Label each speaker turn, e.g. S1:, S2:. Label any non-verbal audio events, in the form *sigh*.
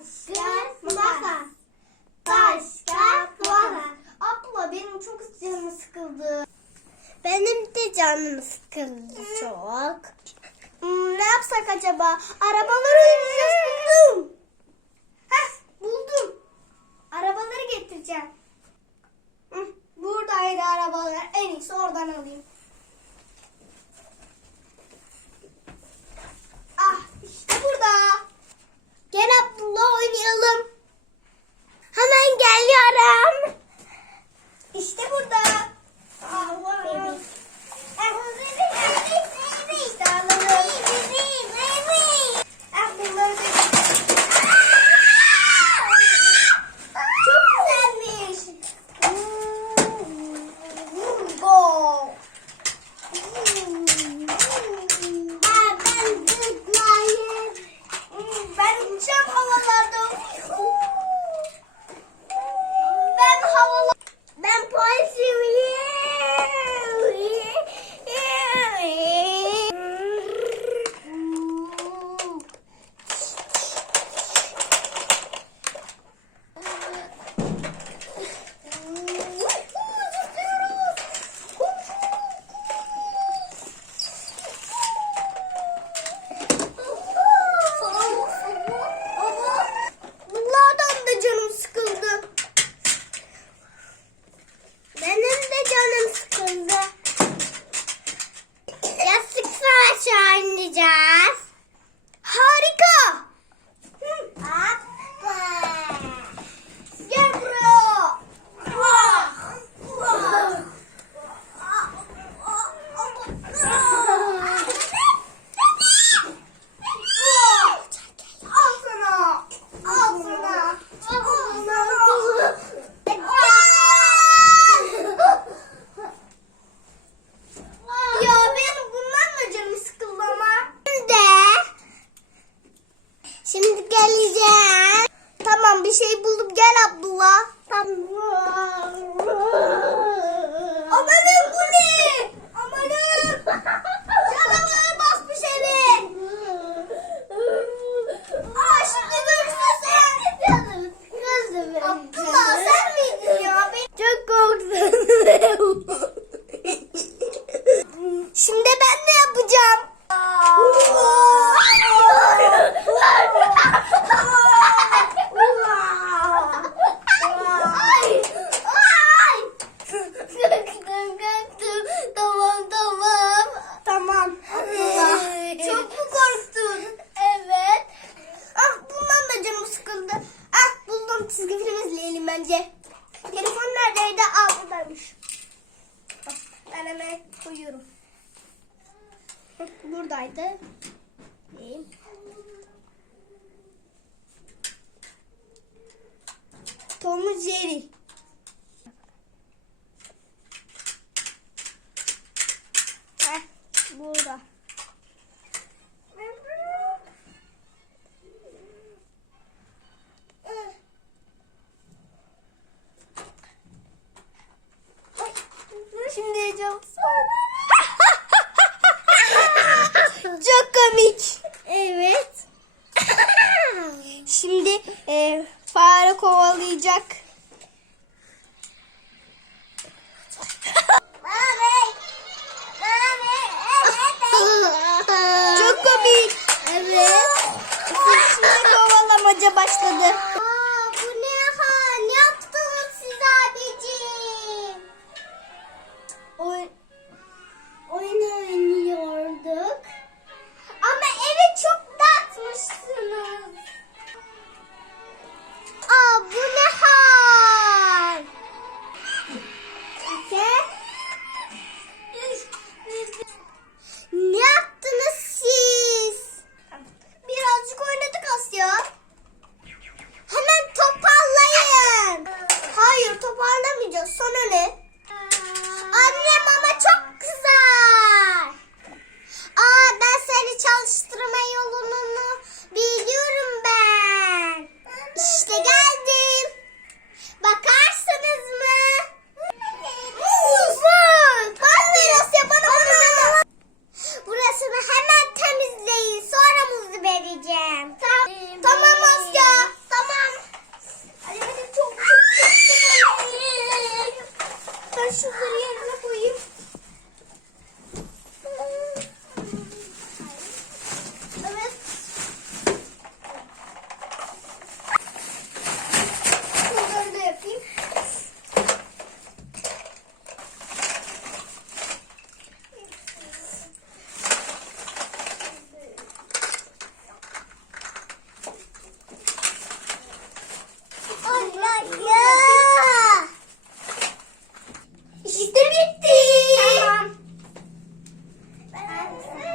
S1: Başka bulamaz. Başka bulamaz. Abla benim çok canım sıkıldı. Benim de canım sıkıldı çok. Hmm, ne yapsak acaba? Arabaları oynayacağız buldum. Heh, buldum. Arabaları getireceğim. Buradaydı arabalar. En iyisi oradan alayım. İşte burada. 这么 koyuyorum. Buradaydı. Değil. Tom Jerry. patlayacak. *laughs* Çok komik. Evet. Sizin kovalamaca başladı. video. 是赫利。Yes.